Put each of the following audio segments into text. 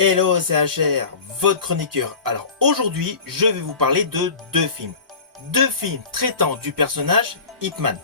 Hello, c'est HR, votre chroniqueur. Alors aujourd'hui, je vais vous parler de deux films. Deux films traitant du personnage Ip Man.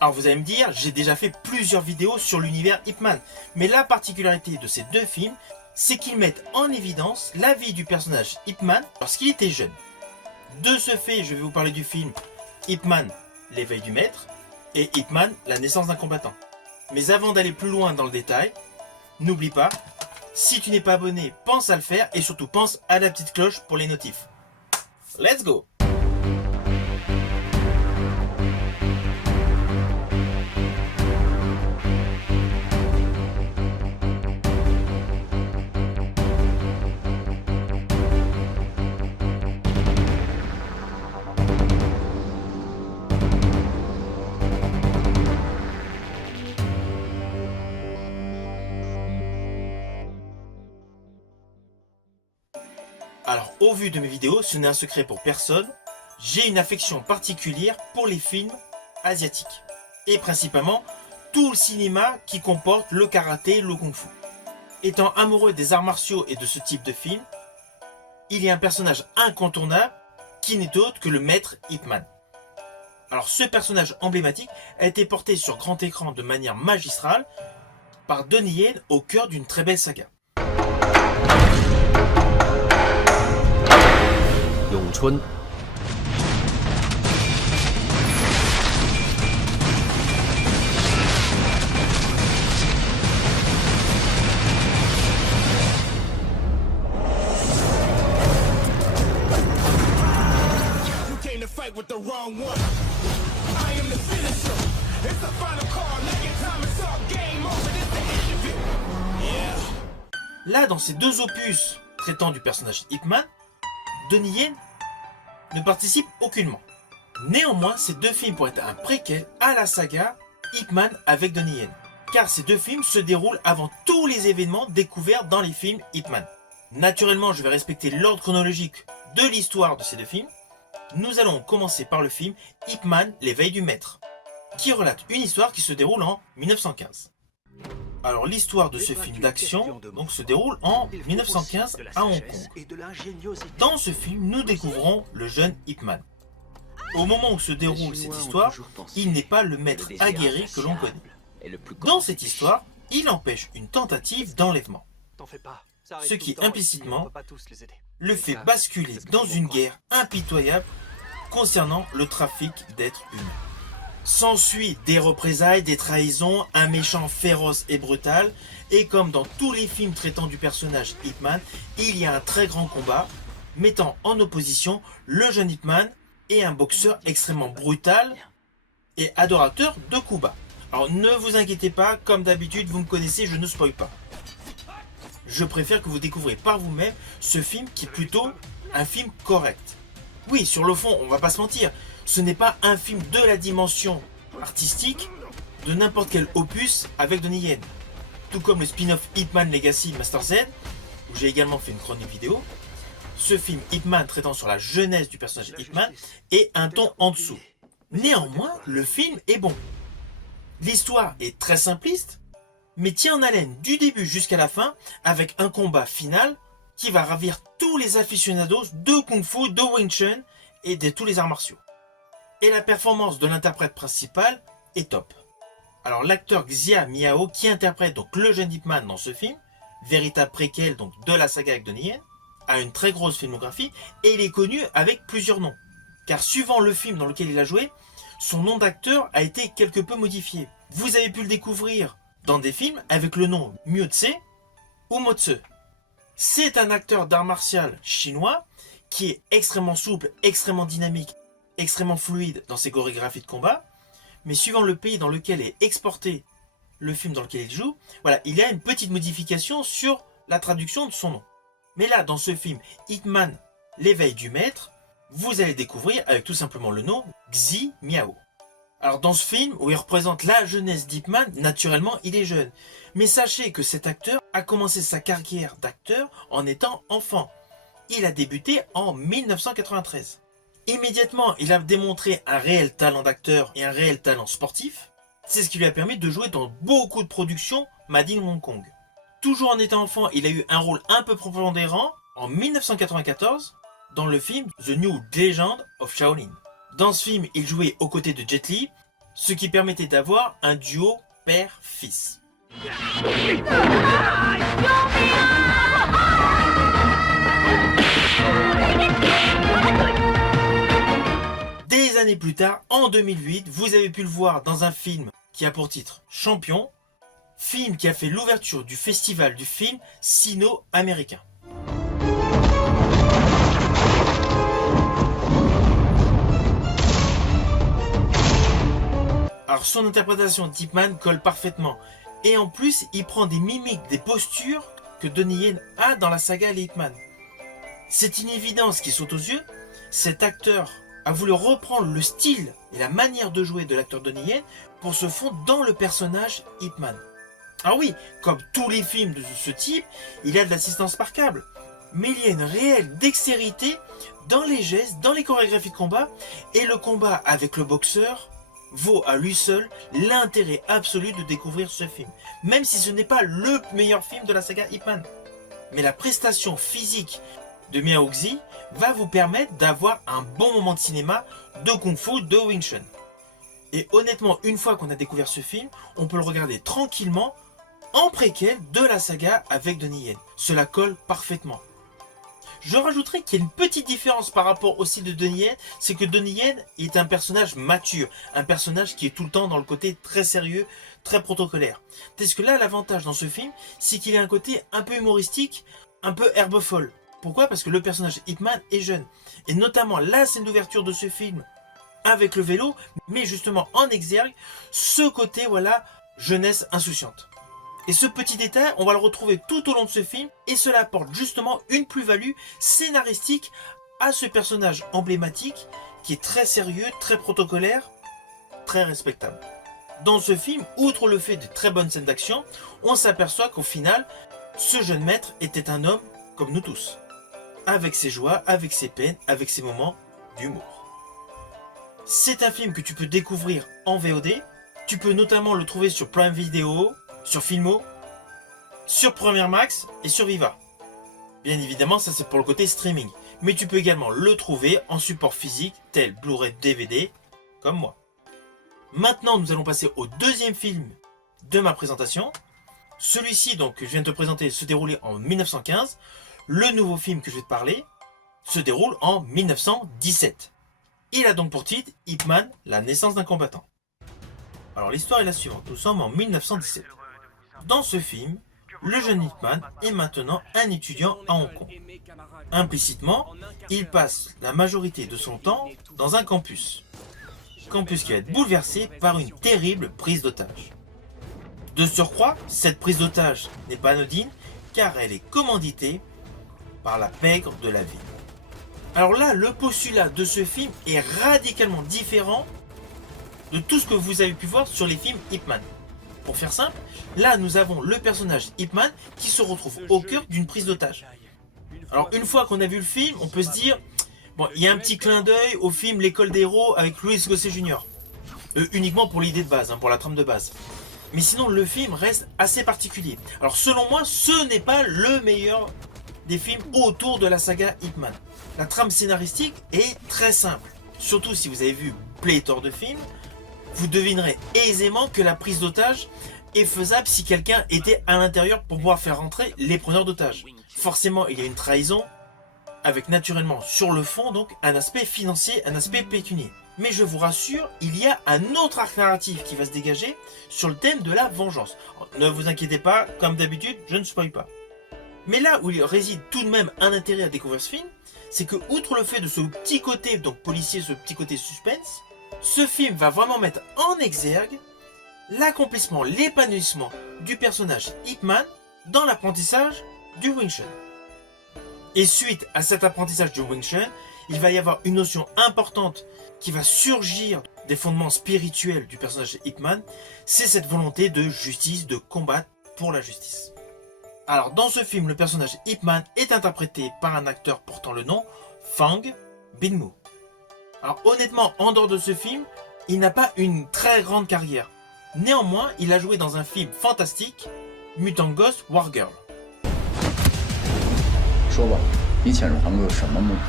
Alors vous allez me dire, j'ai déjà fait plusieurs vidéos sur l'univers Ip Man. Mais la particularité de ces deux films, c'est qu'ils mettent en évidence la vie du personnage Ip Man lorsqu'il était jeune. De ce fait, je vais vous parler du film Ip Man, l'éveil du maître, et Ip Man, la naissance d'un combattant. Mais avant d'aller plus loin dans le détail, n'oublie pas, si tu n'es pas abonné, pense à le faire et surtout pense à la petite cloche pour les notifs. Let's go! Alors, au vu de mes vidéos, ce n'est un secret pour personne, j'ai une affection particulière pour les films asiatiques. Et principalement, tout le cinéma qui comporte le karaté, le kung-fu. Étant amoureux des arts martiaux et de ce type de film, il y a un personnage incontournable qui n'est autre que le maître Ip Man. Alors, ce personnage emblématique a été porté sur grand écran de manière magistrale par Donnie Yen au cœur d'une très belle saga. 咏春 with the wrong one. I am the finisher. It's the final call. Now your time is up. Game over. This the interview. Yeah. Là, dans ces deux opus traitant du personnage Ip Man, Donnie Yen ne participe aucunement. Néanmoins, ces deux films pourraient être un préquel à la saga Ip Man avec Donnie Yen, car ces deux films se déroulent avant tous les événements découverts dans les films Ip Man. Naturellement, je vais respecter l'ordre chronologique de l'histoire de ces deux films. Nous allons commencer par le film Ip Man, l'éveil du maître, qui relate une histoire qui se déroule en 1915. Alors l'histoire de ce film d'action donc se déroule en 1915 à Hong Kong. Dans ce film, nous découvrons le jeune Ip Man. Au moment où se déroule cette histoire, il n'est pas le maître aguerri que l'on connaît. Dans cette histoire, il empêche une tentative d'enlèvement, ce qui implicitement le fait basculer dans une guerre impitoyable concernant le trafic d'êtres humains. S'ensuit des représailles, des trahisons, un méchant féroce et brutal, et comme dans tous les films traitant du personnage Ip Man, il y a un très grand combat mettant en opposition le jeune Ip Man et un boxeur extrêmement brutal et adorateur de coups bas. Alors ne vous inquiétez pas, comme d'habitude, vous me connaissez, je ne spoil pas. Je préfère que vous découvriez par vous-même ce film qui est plutôt un film correct. Oui, sur le fond, on va pas se mentir, ce n'est pas un film de la dimension artistique de n'importe quel opus avec Donnie Yen. Tout comme le spin-off Ip Man Legacy Master Z, où j'ai également fait une chronique vidéo, ce film Ip Man traitant sur la jeunesse du personnage Ip Man est un ton en dessous. Néanmoins, le film est bon. L'histoire est très simpliste, mais tient en haleine du début jusqu'à la fin avec un combat final qui va ravir tous les aficionados de Kung Fu, de Wing Chun et de tous les arts martiaux. Et la performance de l'interprète principal est top. Alors l'acteur Xia Miao qui interprète donc le jeune Ip Man dans ce film, véritable préquel donc de la saga avec Donnie Yen, a une très grosse filmographie et il est connu avec plusieurs noms. Car suivant le film dans lequel il a joué, son nom d'acteur a été quelque peu modifié. Vous avez pu le découvrir dans des films avec le nom Miu Tse ou Mo Tse. C'est un acteur d'art martial chinois qui est extrêmement souple, extrêmement dynamique, extrêmement fluide dans ses chorégraphies de combat, mais suivant le pays dans lequel est exporté le film dans lequel il joue, voilà, il y a une petite modification sur la traduction de son nom. Mais là, dans ce film Ip Man, l'éveil du maître, vous allez découvrir avec tout simplement le nom Xi Miao. Alors dans ce film, où il représente la jeunesse d'Ip Man, naturellement il est jeune. Mais sachez que cet acteur a commencé sa carrière d'acteur en étant enfant. Il a débuté en 1993. Immédiatement, il a démontré un réel talent d'acteur et un réel talent sportif. C'est ce qui lui a permis de jouer dans beaucoup de productions made in Hong Kong. Toujours en étant enfant, il a eu un rôle un peu prépondérant en 1994 dans le film The New Legend of Shaolin. Dans ce film, il jouait aux côtés de Jet Li, ce qui permettait d'avoir un duo père-fils. Des années plus tard, en 2008, vous avez pu le voir dans un film qui a pour titre Champion, film qui a fait l'ouverture du festival du film sino-américain. Alors son interprétation d'Ip Man colle parfaitement, et en plus il prend des mimiques, des postures que Donnie Yen a dans la saga Les Ip Man. C'est une évidence qui saute aux yeux, cet acteur a voulu reprendre le style et la manière de jouer de l'acteur Donnie Yen pour se fondre dans le personnage Ip Man. Alors oui, comme tous les films de ce type, il y a de l'assistance par câble, mais il y a une réelle dextérité dans les gestes, dans les chorégraphies de combat, et le combat avec le boxeur vaut à lui seul l'intérêt absolu de découvrir ce film, même si ce n'est pas le meilleur film de la saga Ip Man. Mais la prestation physique de Miao Xi va vous permettre d'avoir un bon moment de cinéma, de Kung Fu, de Wing Chun. Et honnêtement, une fois qu'on a découvert ce film, on peut le regarder tranquillement en préquel de la saga avec Donnie Yen. Cela colle parfaitement. Je rajouterai qu'il y a une petite différence par rapport au style de Donnie Yen, c'est que Donnie Yen est un personnage mature, un personnage qui est tout le temps dans le côté très sérieux, très protocolaire. Tandis que là, l'avantage dans ce film, c'est qu'il a un côté un peu humoristique, un peu herbe folle. Pourquoi? Parce que le personnage Ip Man est jeune. Et notamment la scène d'ouverture de ce film avec le vélo, met justement en exergue ce côté, voilà, jeunesse insouciante. Et ce petit détail, on va le retrouver tout au long de ce film, et cela apporte justement une plus-value scénaristique à ce personnage emblématique qui est très sérieux, très protocolaire, très respectable. Dans ce film, outre le fait de très bonnes scènes d'action, on s'aperçoit qu'au final, ce jeune maître était un homme comme nous tous, avec ses joies, avec ses peines, avec ses moments d'humour. C'est un film que tu peux découvrir en VOD, tu peux notamment le trouver sur Prime Video, sur Filmo, sur Premiere Max et sur Viva. Bien évidemment, ça c'est pour le côté streaming. Mais tu peux également le trouver en support physique, tel Blu-ray DVD, comme moi. Maintenant, nous allons passer au deuxième film de ma présentation. Celui-ci, donc, que je viens de te présenter, se déroulait en 1915. Le nouveau film que je vais te parler se déroule en 1917. Il a donc pour titre Ip Man, la naissance d'un combattant. Alors l'histoire est la suivante, nous sommes en 1917. Dans ce film, le jeune Ip Man est maintenant un étudiant à Hong Kong. Implicitement, il passe la majorité de son temps dans un campus. Campus qui va être bouleversé par une terrible prise d'otage. De surcroît, cette prise d'otage n'est pas anodine car elle est commanditée par la pègre de la ville. Alors là, le postulat de ce film est radicalement différent de tout ce que vous avez pu voir sur les films Ip Man. Pour faire simple, là nous avons le personnage Ip Man qui se retrouve au cœur d'une prise d'otage. Alors une fois qu'on a vu le film, on peut se dire, bon, il y a un petit clin d'œil au film L'école des héros avec Louis Gossett Jr. Uniquement pour l'idée de base, pour la trame de base. Mais sinon le film reste assez particulier. Alors selon moi, ce n'est pas le meilleur des films autour de la saga Ip Man. La trame scénaristique est très simple. Surtout si vous avez vu pléthore de films, vous devinerez aisément que la prise d'otage est faisable si quelqu'un était à l'intérieur pour pouvoir faire rentrer les preneurs d'otages. Forcément, il y a une trahison, avec naturellement sur le fond donc un aspect financier, un aspect pécunier. Mais je vous rassure, il y a un autre arc narratif qui va se dégager sur le thème de la vengeance. Ne vous inquiétez pas, comme d'habitude, je ne spoil pas. Mais là où il réside tout de même un intérêt à découvrir ce film, c'est que outre le fait de ce petit côté donc policier, ce petit côté suspense, ce film va vraiment mettre en exergue l'accomplissement, l'épanouissement du personnage Ip Man dans l'apprentissage du Wing Chun. Et suite à cet apprentissage du Wing Chun, il va y avoir une notion importante qui va surgir des fondements spirituels du personnage Ip Man, c'est cette volonté de justice, de combattre pour la justice. Alors dans ce film, le personnage Ip Man est interprété par un acteur portant le nom Fang Bingmu. Alors honnêtement, en dehors de ce film, il n'a pas une très grande carrière. Néanmoins, il a joué dans un film fantastique, Mutant Ghost Wargirl. 说吧，你潜入韩国有什么目的？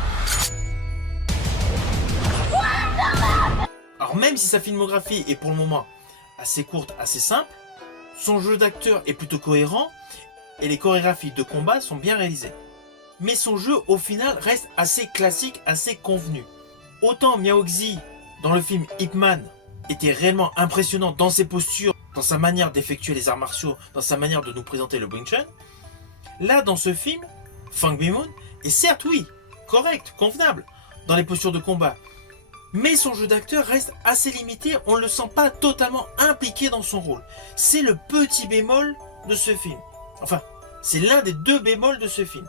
Alors même si sa filmographie est pour le moment assez courte, assez simple, son jeu d'acteur est plutôt cohérent et les chorégraphies de combat sont bien réalisées. Mais son jeu au final reste assez classique, assez convenu. Autant Miaoxi dans le film Ip Man était réellement impressionnant dans ses postures, dans sa manière d'effectuer les arts martiaux, dans sa manière de nous présenter le Wing Chun, là dans ce film, Fang Bi-moon est certes oui, correct, convenable dans les postures de combat, mais son jeu d'acteur reste assez limité, on ne le sent pas totalement impliqué dans son rôle. C'est le petit bémol de ce film. Enfin, c'est l'un des deux bémols de ce film.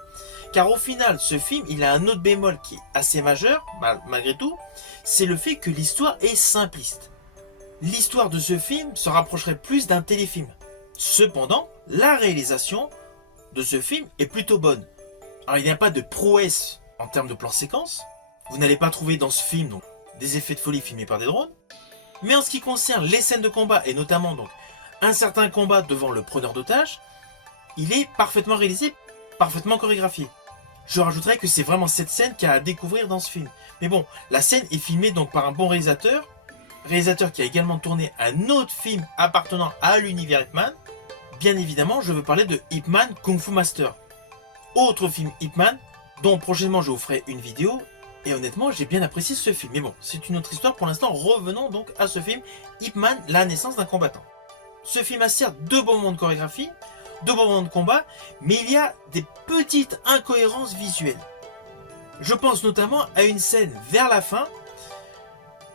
Car au final, ce film, il a un autre bémol qui est assez majeur, malgré tout, c'est le fait que l'histoire est simpliste. L'histoire de ce film se rapprocherait plus d'un téléfilm. Cependant, la réalisation de ce film est plutôt bonne. Alors il n'y a pas de prouesse en termes de plan séquence, vous n'allez pas trouver dans ce film donc, des effets de folie filmés par des drones, mais en ce qui concerne les scènes de combat et notamment donc un certain combat devant le preneur d'otages, il est parfaitement réalisé, parfaitement chorégraphié. Je rajouterais que c'est vraiment cette scène qu'il y a à découvrir dans ce film. Mais bon, la scène est filmée donc par un bon réalisateur qui a également tourné un autre film appartenant à l'univers Ip Man. Bien évidemment, je veux parler de Ip Man Kung Fu Master. Autre film Ip Man, dont prochainement je vous ferai une vidéo. Et honnêtement, j'ai bien apprécié ce film. Mais bon, c'est une autre histoire. Pour l'instant, revenons donc à ce film, Ip Man, la naissance d'un combattant. Ce film a certes de beaux moments de chorégraphie, de beaux moments de combat, mais il y a des petites incohérences visuelles. Je pense notamment à une scène vers la fin,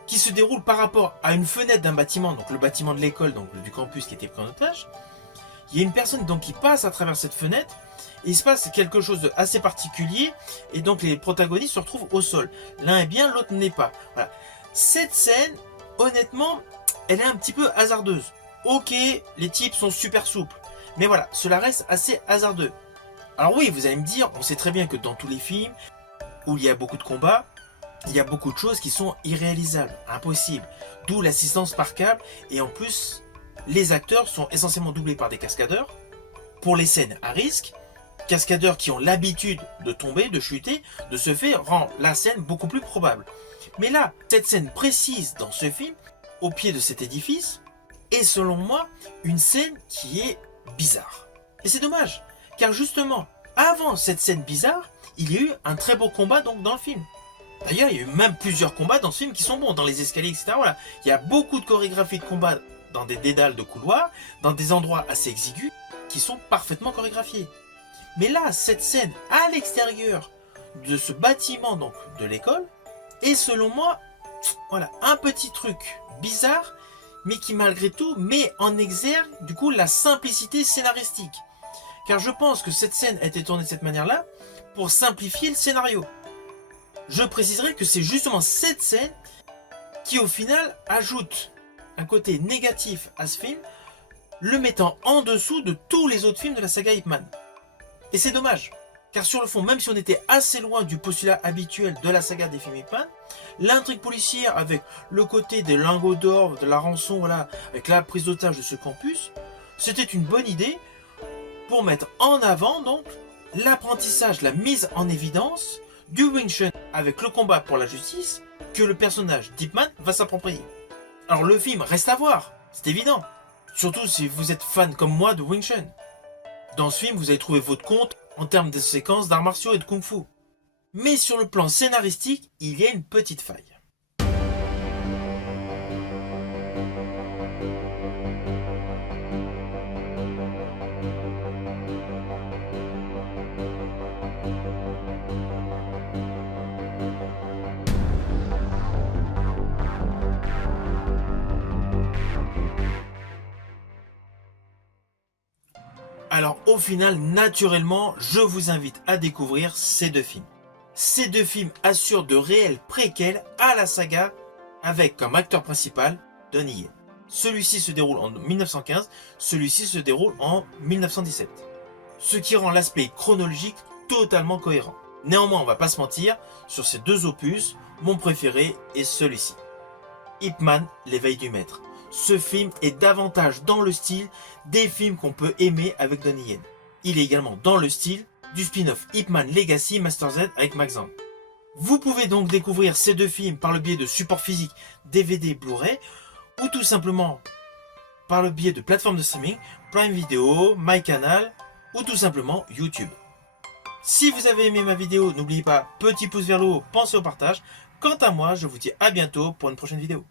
qui se déroule par rapport à une fenêtre d'un bâtiment, donc le bâtiment de l'école, donc du campus qui était pris en otage. Il y a une personne donc qui passe à travers cette fenêtre, et il se passe quelque chose d'assez particulier, et donc les protagonistes se retrouvent au sol. L'un est bien, l'autre n'est pas. Voilà. Cette scène, honnêtement, elle est un petit peu hasardeuse. Ok, les types sont super souples, mais voilà, cela reste assez hasardeux. Alors oui, vous allez me dire, on sait très bien que dans tous les films où il y a beaucoup de combats, il y a beaucoup de choses qui sont irréalisables, impossibles. D'où l'assistance par câble, et en plus, les acteurs sont essentiellement doublés par des cascadeurs. Pour les scènes à risque, cascadeurs qui ont l'habitude de tomber, de chuter, de ce fait rend la scène beaucoup plus probable. Mais là, cette scène précise dans ce film, au pied de cet édifice, est selon moi une scène qui est bizarre. Et c'est dommage, car justement, avant cette scène bizarre, il y a eu un très beau combat donc dans le film. D'ailleurs, il y a eu même plusieurs combats dans ce film qui sont bons, dans les escaliers, etc. Voilà. Il y a beaucoup de chorégraphies de combat dans des dédales de couloirs, dans des endroits assez exigus, qui sont parfaitement chorégraphiés. Mais là, cette scène à l'extérieur de ce bâtiment donc de l'école est selon moi, voilà, un petit truc bizarre, mais qui malgré tout met en exergue du coup la simplicité scénaristique. Car je pense que cette scène a été tournée de cette manière-là pour simplifier le scénario. Je préciserai que c'est justement cette scène qui au final ajoute un côté négatif à ce film, le mettant en dessous de tous les autres films de la saga Ip Man. Et c'est dommage, car sur le fond, même si on était assez loin du postulat habituel de la saga des films Ip Man, l'intrigue policière avec le côté des lingots d'or, de la rançon, voilà, avec la prise d'otage de ce campus, c'était une bonne idée pour mettre en avant donc l'apprentissage, la mise en évidence du Wing Chun avec le combat pour la justice que le personnage d'Ip Man va s'approprier. Alors le film reste à voir, c'est évident, surtout si vous êtes fan comme moi de Wing Chun. Dans ce film, vous allez trouver votre compte en termes de séquences d'arts martiaux et de kung-fu. Mais sur le plan scénaristique, il y a une petite faille. Alors au final, naturellement, je vous invite à découvrir ces deux films. Ces deux films assurent de réels préquels à la saga avec comme acteur principal Donnie Yen. Celui-ci se déroule en 1915, celui-ci se déroule en 1917. Ce qui rend l'aspect chronologique totalement cohérent. Néanmoins, on va pas se mentir, sur ces deux opus, mon préféré est celui-ci. Ip Man, l'éveil du maître. Ce film est davantage dans le style des films qu'on peut aimer avec Donnie Yen. Il est également dans le style du spin-off Ip Man Legacy Master Z avec Max Zhang. Vous pouvez donc découvrir ces deux films par le biais de supports physiques, DVD, Blu-ray, ou tout simplement par le biais de plateformes de streaming, Prime Video, MyCanal, ou tout simplement YouTube. Si vous avez aimé ma vidéo, n'oubliez pas, petit pouce vers le haut, pensez au partage. Quant à moi, je vous dis à bientôt pour une prochaine vidéo.